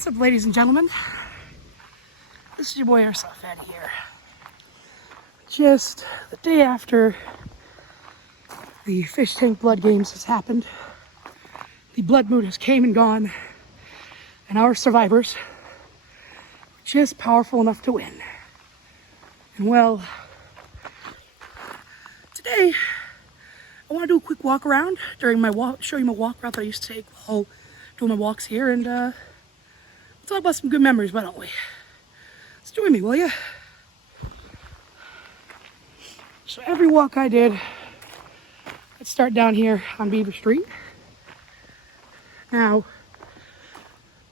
What's up, ladies and gentlemen? This is your boy Airsoftfatty here. Just the day after the fish tank blood games has happened, the blood moon has came and gone, and our survivors were just powerful enough to win. And well, today I want to do a quick walk around during my walk, show you my walk route that I used to take while doing my walks here, and talk about some good memories, why don't we? Let's join me, will you? So every walk I did, I'd start down here on Beaver Street. Now,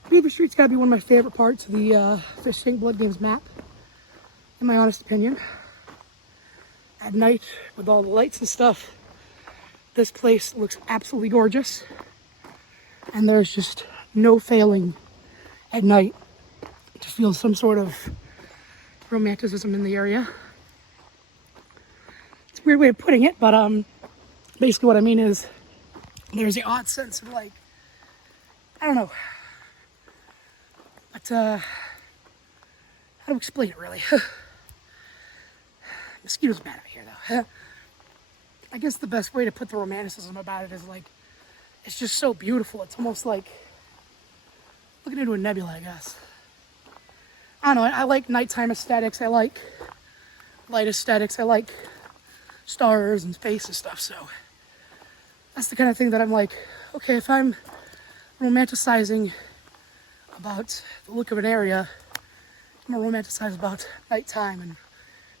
Beaver Street's gotta be one of my favorite parts of the Fish Tank Blood Games map, in my honest opinion. At night, with all the lights and stuff, this place looks absolutely gorgeous. And there's just no failing at night to feel some sort of romanticism in the area. It's a weird way of putting it, but basically what I mean is there's the odd sense of, like, I don't know, but how to explain it really? Mosquitoes bad out here though. I guess the best way to put the romanticism about it is, like, it's just so beautiful. It's almost like looking into a nebula, I guess. I don't know, I like nighttime aesthetics, I like light aesthetics, I like stars and space and stuff, so that's the kind of thing that I'm like, okay, if I'm romanticizing about the look of an area, I'm gonna romanticize about nighttime and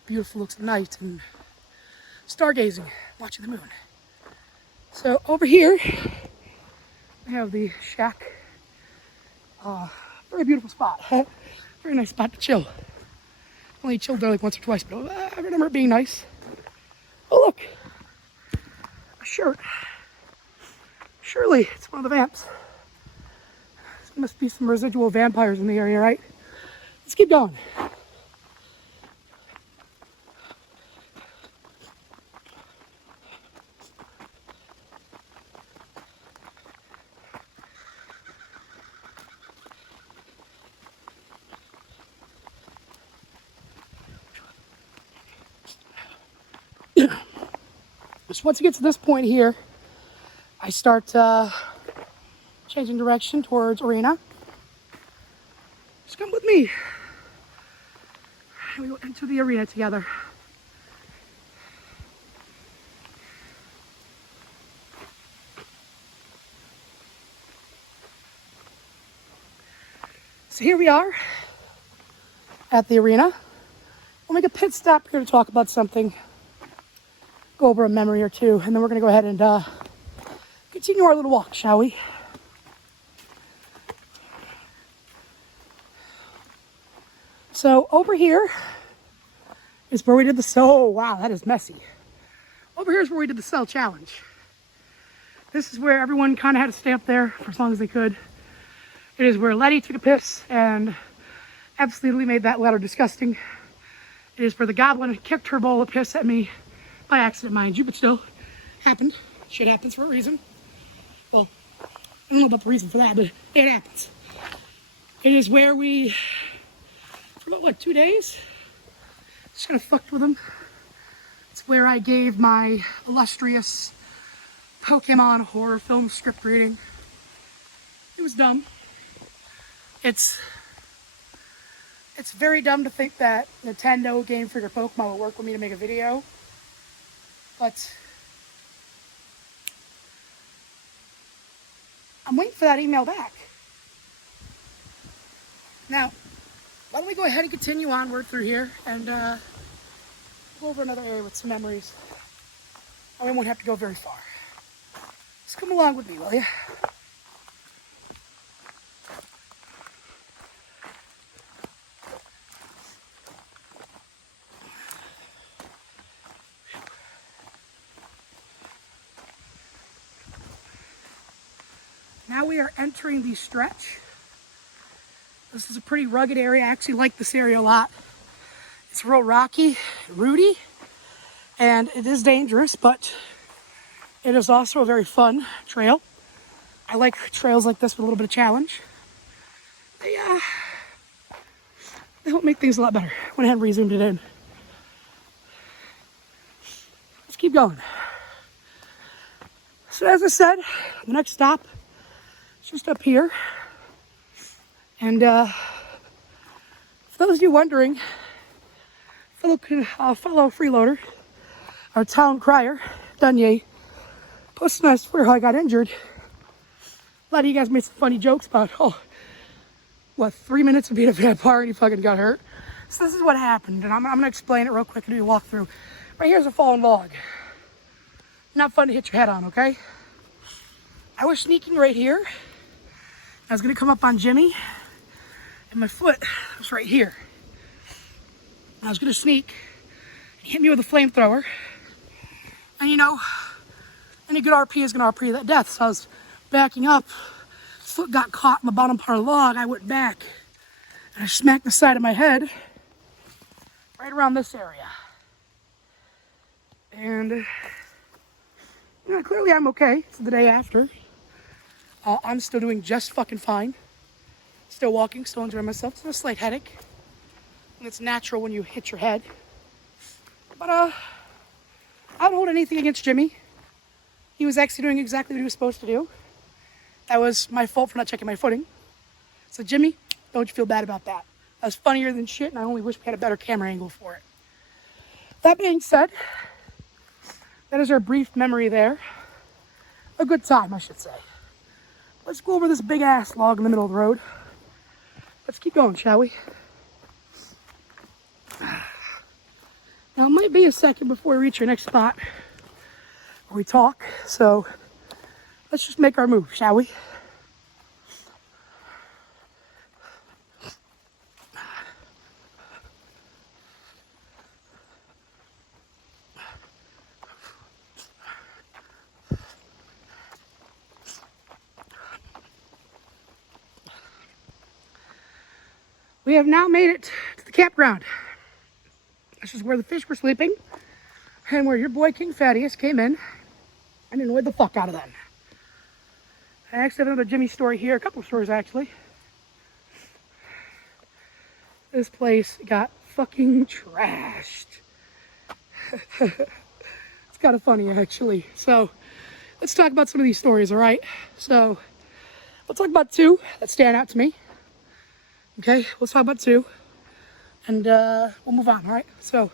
beautiful looks at night and stargazing, watching the moon. So over here, we have the shack. Very beautiful spot. Very nice spot to chill. Only chilled there like once or twice, but I remember it being nice. Oh look, a shirt. Surely it's one of the vamps. There must be some residual vampires in the area, right? Let's keep going. So once you get to this point here, I start changing direction towards arena. Just come with me. And we go into the arena together. So here we are at the arena. We'll make a pit stop here to talk about something. Go over a memory or two, and then we're gonna go ahead and continue our little walk, shall we? So over here is where we did the oh wow, that is messy. Over here is where we did the cell challenge. This is where everyone kind of had to stay up there for as long as they could. It is where Letty took a piss and absolutely made that ladder disgusting. It is where the goblin kicked her bowl of piss at me. By accident, mind you, but still, happened. Shit happens for a reason. Well, I don't know about the reason for that, but it happens. It is where we, for about, what, 2 days? Just kind of fucked with them. It's where I gave my illustrious Pokemon horror film script reading. It was dumb. It's very dumb to think that Nintendo Game Figure Pokemon will work with me to make a video. But I'm waiting for that email back. Now, why don't we go ahead and continue onward through here and go over another area with some memories. And we won't have to go very far. Just come along with me, will you? Now we are entering the stretch. This is a pretty rugged area. I actually like this area a lot. It's real rocky, rooty, and it is dangerous, but it is also a very fun trail. I like trails like this with a little bit of challenge. they help make things a lot better. Went ahead and re-zoomed it in. Let's keep going. So as I said, the next stop is just up here. And for those of you wondering, fellow freeloader, our town crier, Dunye, posted on Twitter how I got injured. A lot of you guys made some funny jokes about, 3 minutes of being a vampire and you fucking got hurt. So this is what happened, and I'm gonna explain it real quick and do a walkthrough. Right here's a fallen log. Not fun to hit your head on, okay? I was sneaking right here. I was gonna come up on Jimmy, and my foot was right here. I was gonna sneak. He hit me with a flamethrower. And you know, any good RP is gonna RP that death. So I was backing up. Foot got caught in the bottom part of the log. I went back and I smacked the side of my head right around this area. And you know, clearly I'm okay. It's the day after. I'm still doing just fucking fine. Still walking, still enjoying myself. It's a slight headache. And it's natural when you hit your head. But I don't hold anything against Jimmy. He was actually doing exactly what he was supposed to do. That was my fault for not checking my footing. So Jimmy, don't you feel bad about that. That was funnier than shit, and I only wish we had a better camera angle for it. That being said, that is our brief memory there. A good time, I should say. Let's go over this big ass log in the middle of the road. Let's keep going, shall we? Now it might be a second before we reach our next spot where we talk, so let's just make our move, shall we? We have now made it to the campground. This is where the fish were sleeping and where your boy King Thaddeus came in and annoyed the fuck out of them. I actually have another Jimmy story here, a couple of stories actually. This place got fucking trashed. It's kind of funny actually. So let's talk about some of these stories, all right? So we'll talk about two that stand out to me. Okay, let's talk about two and we'll move on, all right? So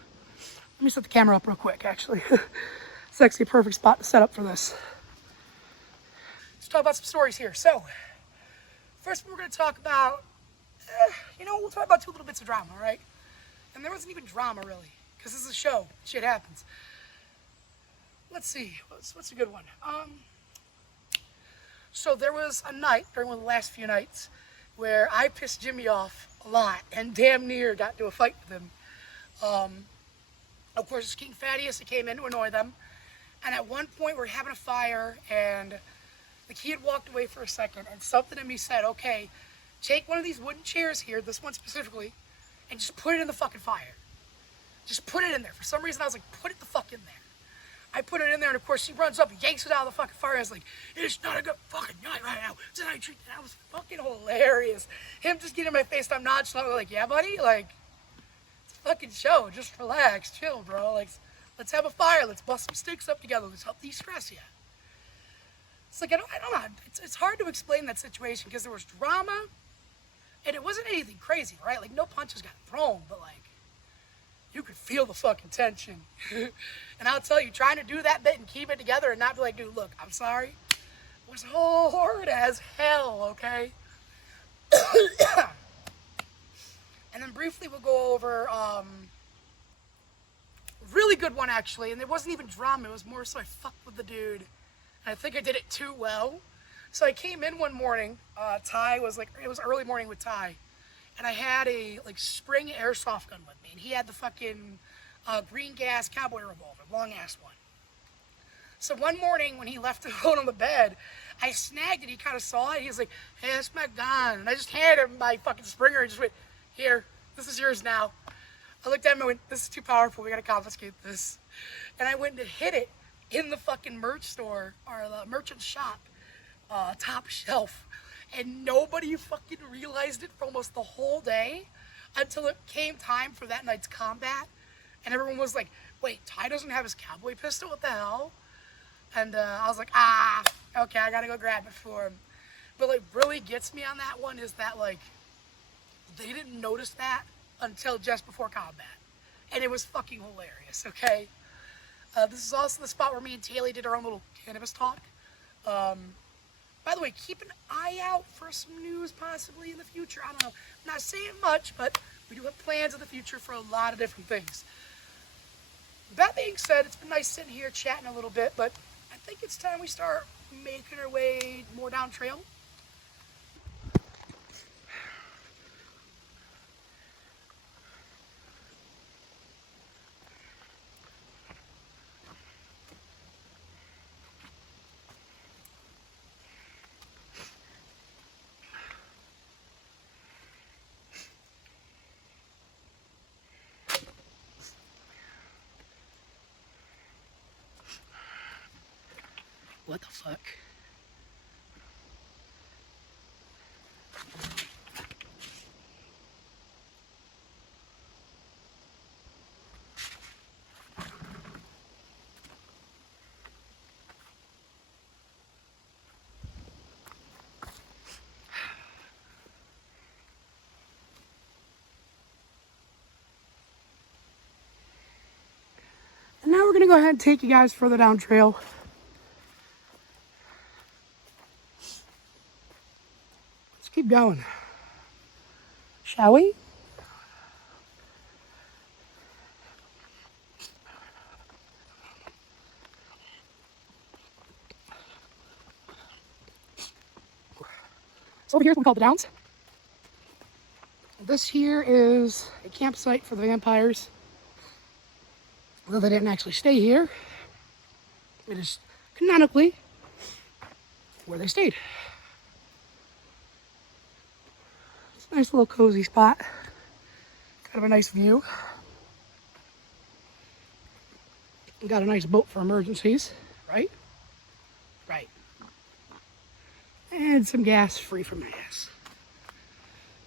let me set the camera up real quick actually. It's actually a perfect spot to set up for this. Let's talk about some stories here. So, first we're going to talk about, we'll talk about two little bits of drama, all right? And there wasn't even drama, really, because this is a show. Shit happens. Let's see. What's a good one? So there was a night, during one of the last few nights, where I pissed Jimmy off a lot and damn near got into a fight with him. Of course, it's King Thaddeus that came in to annoy them. And at one point, we're having a fire, and like he had walked away for a second, and something in me said, okay, take one of these wooden chairs here, this one specifically, and just put it in the fucking fire. Just put it in there. For some reason, I was like, put it the fuck in there. I put it in there, and of course, he runs up and yanks it out of the fucking fire, and I was like, it's not a good fucking night right now. Tonight treat. That was fucking hilarious. Him just getting in my face, I'm nonchalant, like, yeah, buddy, like, it's a fucking show. Just relax, chill, bro. Like, let's have a fire. Let's bust some sticks up together. Let's help de-stress you. It's like, I don't know. It's hard to explain that situation because there was drama, and it wasn't anything crazy, right? Like, no punches got thrown, but, like, you could feel the fucking tension. And I'll tell you, trying to do that bit and keep it together and not be like, dude, look, I'm sorry, was hard as hell, okay? And then briefly we'll go over really good one, actually, and it wasn't even drama. It was more so I fucked with the dude, and I think I did it too well. So I came in one morning. Ty was like, it was early morning with Ty, and I had a like spring airsoft gun with me, and he had the fucking green gas cowboy revolver, long ass one. So one morning when he left it alone on the bed, I snagged it. He kind of saw it. He was like, hey, that's my gun. And I just handed him my fucking Springer and just went, here, this is yours now. I looked at him and went, this is too powerful. We got to confiscate this. And I went to hit it in the fucking merch store, or the merchant shop, top shelf. And nobody fucking realized it for almost the whole day until it came time for that night's combat. And everyone was like, wait, Ty doesn't have his cowboy pistol? What the hell? And I was like, okay, I gotta go grab it for him. But like, really gets me on that one is that like, they didn't notice that until just before combat. And it was fucking hilarious, okay? This is also the spot where me and Taylor did our own little cannabis talk. By the way, keep an eye out for some news possibly in the future. I don't know. I'm not saying much, but we do have plans in the future for a lot of different things. That being said, it's been nice sitting here chatting a little bit, but I think it's time we start making our way more down trail. What the fuck? And now we're gonna go ahead and take you guys further down trail. Let's keep going. Shall we? So over here is what we call the Downs. This here is a campsite for the vampires. Although they didn't actually stay here, it is canonically where they stayed. It's a nice little cozy spot. Kind of a nice view. Got a nice boat for emergencies, right? Right. And some gas, free from gas.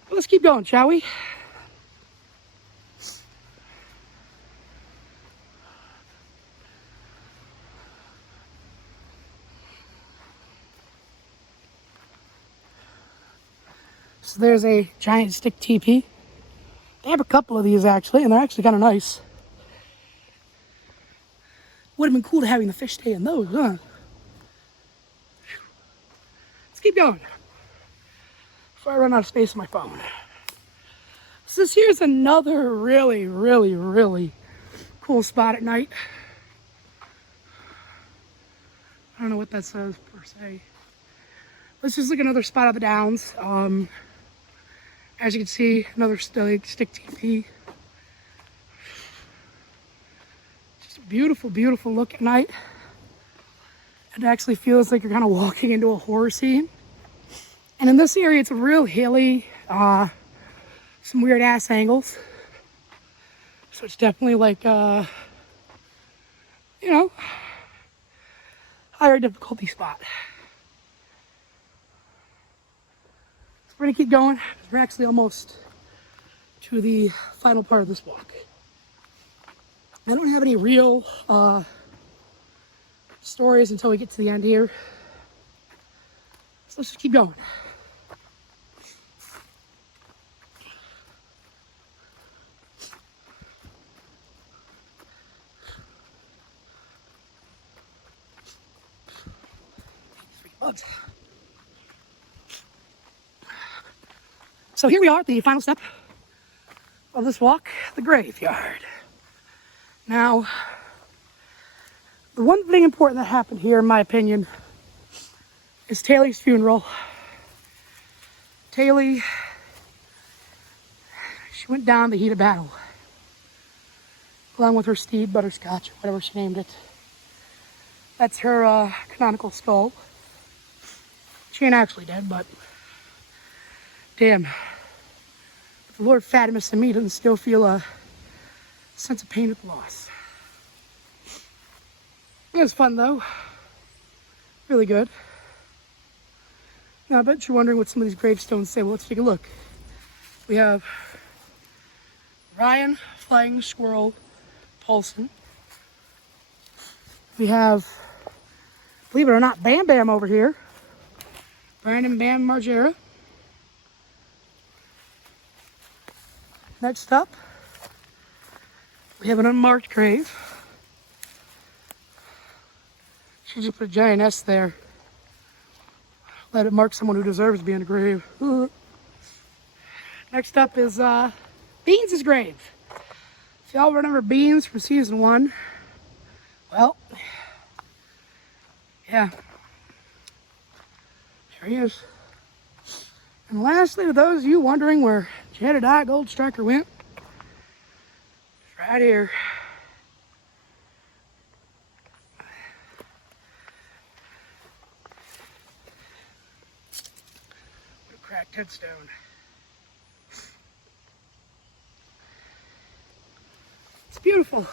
Well, let's keep going, shall we? So there's a giant stick teepee. They have a couple of these actually, and they're actually kind of nice. Would have been cool to having the fish stay in those, huh? Let's keep going before I run out of space on my phone. So this here's another really, really, really cool spot at night. I don't know what that says per se. Let's just look at another spot of the Downs. As you can see, another stick teepee. Just a beautiful, beautiful look at night. It actually feels like you're kind of walking into a horror scene. And in this area, it's real hilly, some weird ass angles. So it's definitely like, you know, higher difficulty spot. So we're gonna keep going. We're actually almost to the final part of this walk. I don't have any real stories until we get to the end here. So let's just keep going. Bugs. So here we are at the final step of this walk, the graveyard. Now, the one thing important that happened here, in my opinion, is Taylor's funeral. Taylor, she went down in the heat of battle, along with her steed, Butterscotch, or whatever she named it. That's her canonical skull. She ain't actually dead, but damn. If the Lord Fatimus in me doesn't still feel a sense of pain at loss. It was fun though. Really good. Now, I bet you're wondering what some of these gravestones say. Well, let's take a look. We have Ryan, Flying Squirrel, Paulson. We have, believe it or not, Bam Bam over here. Brandon Bam Margera. Next up, we have an unmarked grave. She just put a giant S there. Let it mark someone who deserves to be in a grave. Next up is Beans' grave. If y'all remember Beans from season 1, well, yeah, there he is. And lastly, to those of you wondering where Jedediah Gold Striker went, it's right here. What a cracked headstone. It's beautiful.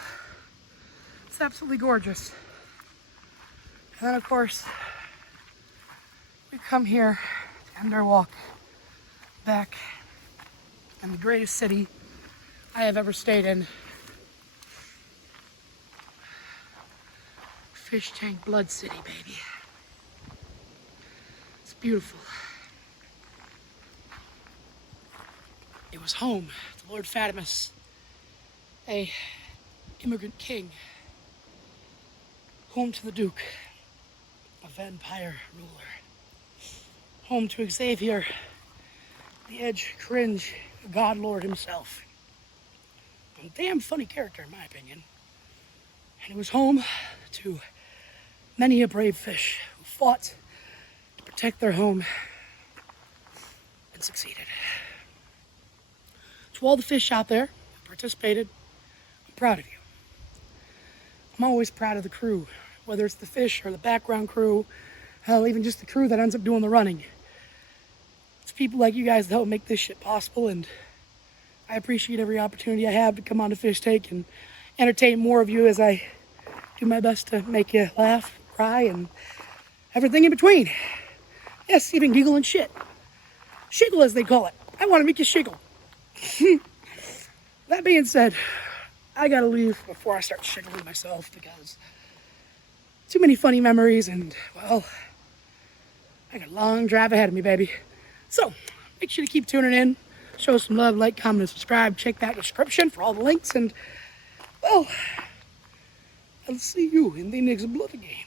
It's absolutely gorgeous. And then, of course, we come here to end our walk back in the greatest city I have ever stayed in. Fish Tank Blood City, baby. It's beautiful. It was home to Lord Fatimus, a immigrant king, home to the Duke, a vampire ruler, home to Xavier, the Edge Cringe God Lord himself. A damn funny character, in my opinion. And it was home to many a brave fish who fought to protect their home and succeeded. To all the fish out there who participated, I'm proud of you. I'm always proud of the crew, whether it's the fish or the background crew, hell, even just the crew that ends up doing the running. It's people like you guys that help make this shit possible, and I appreciate every opportunity I have to come on to Fish Tank and entertain more of you as I do my best to make you laugh, cry, and everything in between. Yes, even giggle and shit. Shiggle, as they call it. I want to make you shiggle. That being said, I gotta leave before I start shiggling myself because too many funny memories and, well, I got a long drive ahead of me, baby. So, make sure to keep tuning in. Show some love, like, comment, and subscribe. Check that description for all the links. And, well, I'll see you in the next blood game.